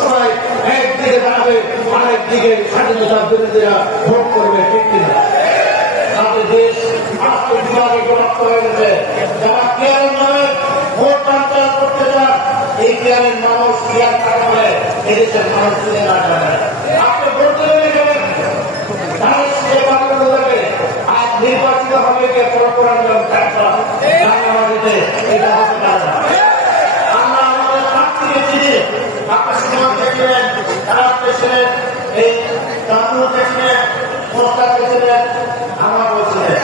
সবাই একদিকে দাঁড়াবে, আরেকদিকে স্বাধীনতার বিরোধীরা ভোট করবে, ঠিক কিনা? আমাদের দেশ আজকে বিভাগে বিভক্ত হয়ে গেছে। যারা কেয়ারের নামে ভোট বাঞ্চাল করতে চান, এই কেয়ারের মানুষ কেয়ার থাকবে, এদেশের মানুষ শুনে না জানে। আপনি ভোট দেবেন যাবেন, মানুষ সে বাংলা দেবে, আজ নির্বাচিত হবে কে পরপরান বাংলাদেশে, এটা হতে পারে না। আমরা আমাদের প্রার্থীকে চিনি, আপনার সিনেমা দেখলেন, তারা পেছিলেন, এই কানুন দেখলেন, প্রস্তাব পেছিলেন, আমার বলছিলেন।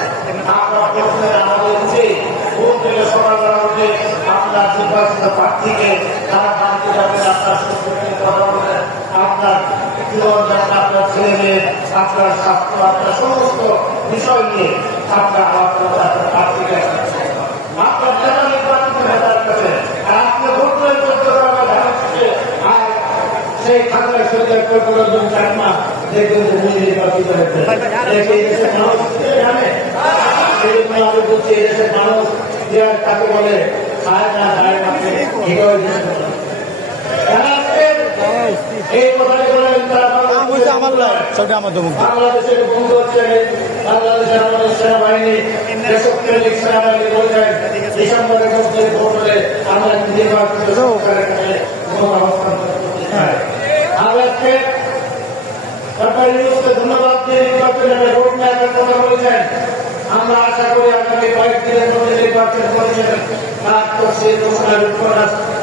আপনার বলছিলেন আমাদের উচিত ভোট দিলে সকালবেলা উঠে আপনার নির্বাচিত প্রার্থীকে তারা বাড়িতে যাবেন, আপনার সুস্থ কথা বলবেন, আপনার আপনার ছেলে মেয়ে, আপনার স্বাস্থ্য, আপনার সমস্ত বিষয় নিয়ে আপনার প্রার্থীকে আপনার নেতা নির্বাচিত নেতার কাছে আপনি ভোট করতে পারবেন। আর সেই খাগড়া সরকার কর্পোরেশন চাকমা দেখবেন যে উনি নির্বাচিত হয়েছে। এই দেশের মানুষ জানে, সেই জন্য আমি বলছি এই দেশের মানুষ কাকে বলে খায় না খায় না এই কথাটি বলেন বাংলাদেশের বন্ধু হচ্ছেন, বাংলাদেশের আমাদের সেনাবাহিনী, দেশপ্রেমিক সেনাবাহিনী বলছেন ডিসেম্বরের মধ্যে ভোট হলে আমরা নির্বাচিত সরকারের কাছে হস্তান্তর করতে চাই। আজকে সরকারি নিউজকে ধন্যবাদ দিয়ে নির্বাচনের ভোট নেওয়ার কথা বলেছেন। আমরা আশা করি আগামী কয়েকদিনের মধ্যে নির্বাচন করেছেন, কাজ করছে ঘোষণার উপর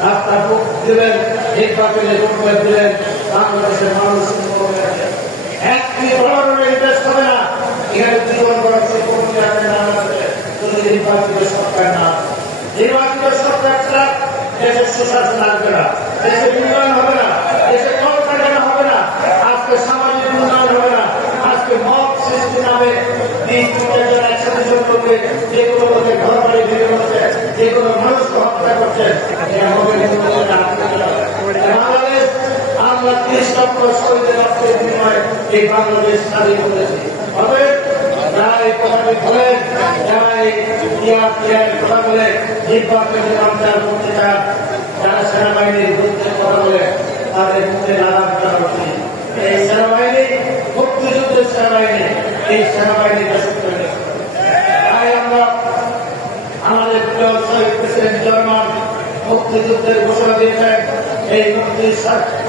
রাস্তা ভোট দেবেন, নির্বাচনে ভোট দিলেন, বাংলাদেশের মানুষ একটি ধরনের ইনভেস্ট হবে না। এখানে জীবন করার সেই প্রক্রিয়া যদি নির্বাচিত সরকার না, নির্বাচিত সরকার ছাড়া দেশের সুশাসন আসবে না, দেশের উন্নয়ন হবে না, দেশের কলকারখানা হবে না, আজকে সামাজিক উন্নয়ন হবে না, আজকে মত সৃষ্টি নামে একসাথে যোগ করবে, যেগুলো বলতে ঘর বাড়ি ভেঙে বলছে, যেগুলো মানুষকে হত্যা করছে, বাংলাদেশ আমরা ৩০ লক্ষ শহীদের রক্তের বিনিময়ে এই বাংলাদেশ স্বাধীন করেছি। তবে যারা এই কথাটি বলেন, যারা এই কথা বলে নির্বাচনের অঞ্চল করতে চান, যারা সেনাবাহিনীর বিরুদ্ধে কথা বলে, তাদের মুখে লাগাম করা উচিত। এই সেনাবাহিনী মুক্তিযুদ্ধের সেনাবাহিনী, এই সেনাবাহিনী তাই আমরা আমাদের প্রিয় শহীদ প্রেসিডেন্ট জার্মান মুক্তিযুদ্ধের ঘোষণা দিয়েছেন। এই মুক্তি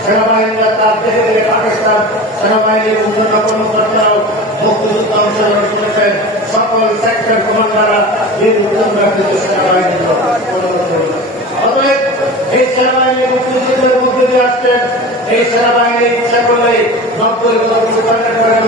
সেনাবাহিনীরা তার দেশে থেকে পাকিস্তান সেনাবাহিনীর অন্যান্য কর্মকর্তারাও মুক্তিযুদ্ধ অংশগ্রহণ করেছেন। সকল সেক্টর কমান্ডাররা সেনাবাহিনী অতএব এই সেনাবাহিনী মুক্তিযুদ্ধের মধ্যে দিয়ে আসছেন। এই সেনাবাহিনী ইচ্ছা করলে 90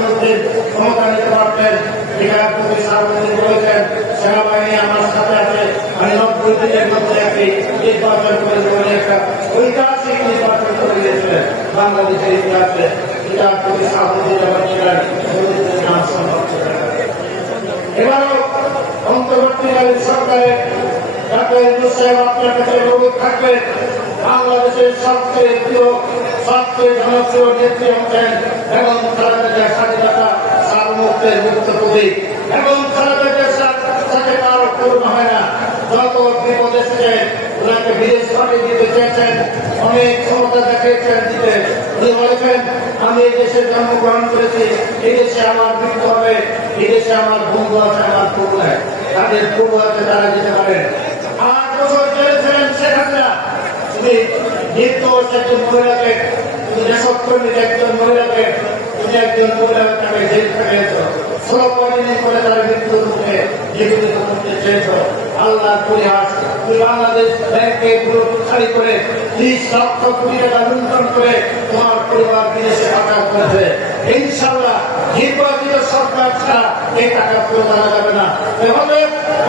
মধ্যে ক্ষমতা নিতে পারতেন। বিধায়কপতি সার্বজনীন বলেছেন সেনাবাহিনী আমার সাথে আছে, আমি 90 দিনের মধ্যে একটি নির্বাচন করে দেবেন। একটা ঐতিহাসিক নির্বাচন করে দিয়েছিলেন বাংলাদেশের ইতিহাসে। বিধায়কপতি সার্বজনীন ছিলেন নাম সম্ভব ছিলেন। এবারও অন্তর্বর্তীকালীন সরকারের আপনার কাছে অনুরোধ থাকবে, বাংলাদেশের সবচেয়ে প্রিয় সবচেয়ে জনপ্রিয় নেত্রী হচ্ছেন এবং খালেদা স্বাধীনতা সার্বভৌমত্বের মুক্ত প্রতীক এবং খালেদা সাথে কারো পূর্ণ হয় না। যত বিপদ এসেছে ওনাকে বিদেশ পাঠিয়ে দিতে চেয়েছেন, অনেক ক্ষমতা দেখিয়েছেন দিতে। উনি বলেছেন আমি এই দেশে জন্মগ্রহণ করেছি, এই দেশে আমার মৃত্যু হবে, এই দেশে আমার বন্ধু আছে, আমার পূর্ব আছে, তাদের পূর্ব আছে, তারা যেতে পারেন। 8 বছর চলেছিলেন শেখ হাসিনা, তুমি নির্দোষ একজন মহিলাকে, তুমি দেশপ্রেমিক একজন মহিলাকে, তুমি একজন মহিলাকে তাকে জেল খাটিয়েছ, 16 দিন করে তার মৃত্যুর মুখে জীবিত করতে চেয়েছ। আল্লাহ পরিহাস, তুমি বাংলাদেশ ব্যাংকে পুরো খালি করে 30 লক্ষ কোটি টাকা লুণ্ঠন করে তোমার পরিবার বিদেশে পাচার করেছে। ইনশাআল্লাহ নির্বাচিত সরকার ছাড়া এই টাকা ফেরত আনা যাবে না। এভাবে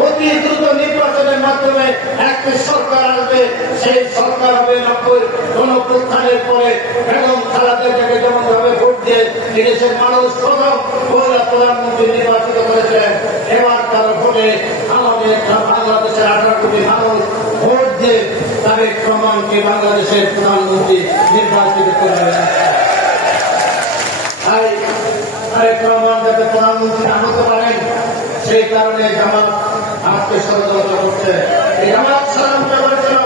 অতি দ্রুত নির্বাচনের মাধ্যমে একটি সরকার আসবে, সেই সরকার হবে 90 গণপ্রত্যানের পরে এবং খালেদাকে যেমন ভাবে ভোট দিয়ে দেশের মানুষ প্রথম মহিলা প্রধানমন্ত্রী নির্বাচিত করেছেন। এবার তার ভোটে আমাদের বাংলাদেশের 18 কোটি মানুষ ভোট দিয়ে তারেক রহমানকে বাংলাদেশের প্রধানমন্ত্রী নির্বাচিত করবেন। তারেক রহমান যাতে প্রধানমন্ত্রী না হতে পারেন সেই কারণে জামাত আজকে ষড়যন্ত্র করছে। এই জামাত ষড়যন্ত্র করেছিল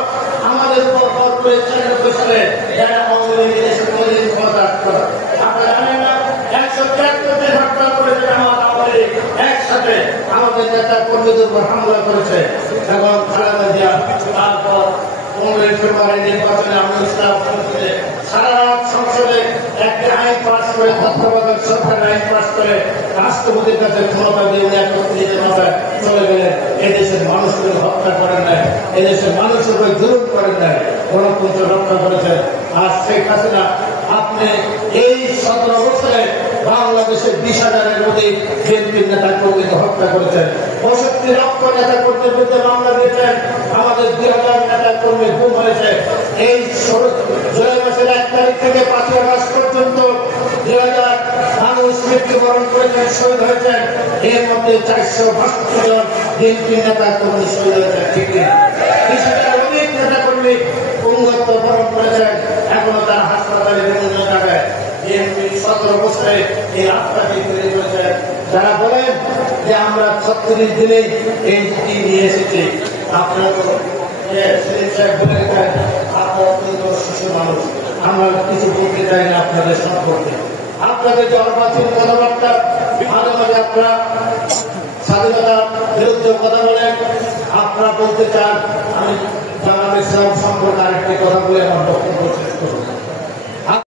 আমাদের উপর 96 সালে যারা আমাদের দেশের মধ্যে বরদাস্ত করা। আপনারা জানেন না 173টি ঘটনা করেছে আমাদের একসাথে আমাদের নেতা কর্মীদের উপর হামলা করেছে এবং খালেদা জিয়া তারপর 15 ফেব্রুয়ারি নির্বাচনে আমি ইসলাম সংসদে সারা রাত সংসদে একটি আইন পাস করে তত্ত্বাবধায়ক সরকার আইন পাস করে রাষ্ট্রপতির কাছে ক্ষমতা দিয়ে উনি একত্রিত চলে গেলেন। এদেশের মানুষকে হত্যা করেন নাই, এদেশের মানুষের উপরে জুলুম করেন নাই, গণতন্ত্র রক্ষা করেছেন। আর শেখ হাসিনা আপনি এই 17 বছরে বাংলাদেশের 20,000-এর অধিক বিএনপির নেতা কর্মীকে হত্যা করেছেন, 65 লক্ষ নেতা কর্মীর বিরুদ্ধে মামলা দিয়েছেন, আমাদের 2,000 নেতা কর্মী গুম হয়েছে। এই জুলাই মাসের 1 তারিখ থেকে 5 আগস্ট পর্যন্ত 2,000 মানুষ মৃত্যুবরণ করেছেন, শহীদ হয়েছেন। এর মধ্যে 462 জন বিএনপির নেতা কর্মী শহীদ হয়েছেন। ঠিক কিনা? 20,000-এর অধিক নেতা কর্মী পুঙ্গত্ব বরণ করেছেন, এখনো তারা হাসপাতালে বিভিন্ন জায়গায়। বিএনপি 17 বছরে এই রাস্তাটি তৈরি করেছেন। যারা বলেন যে আমরা 36 দিনে এই নিয়ে এসেছি, আপনারা তো বলে গেছেন আপনারা অত্যন্ত শিশু মানুষ, আমরা কিছু বলতে চাই না আপনাদের সম্পর্কে। আপনাদের যে অর্বাচীন কথাবার্তা, মাঝে মাঝে আপনারা স্বাধীনতার বিরুদ্ধে কথা বলেন, আপনারা বলতে চান। আমি জামাত ইসলাম সম্পর্কে আরেকটি কথা বলে আমার বক্তব্য শেষ করব।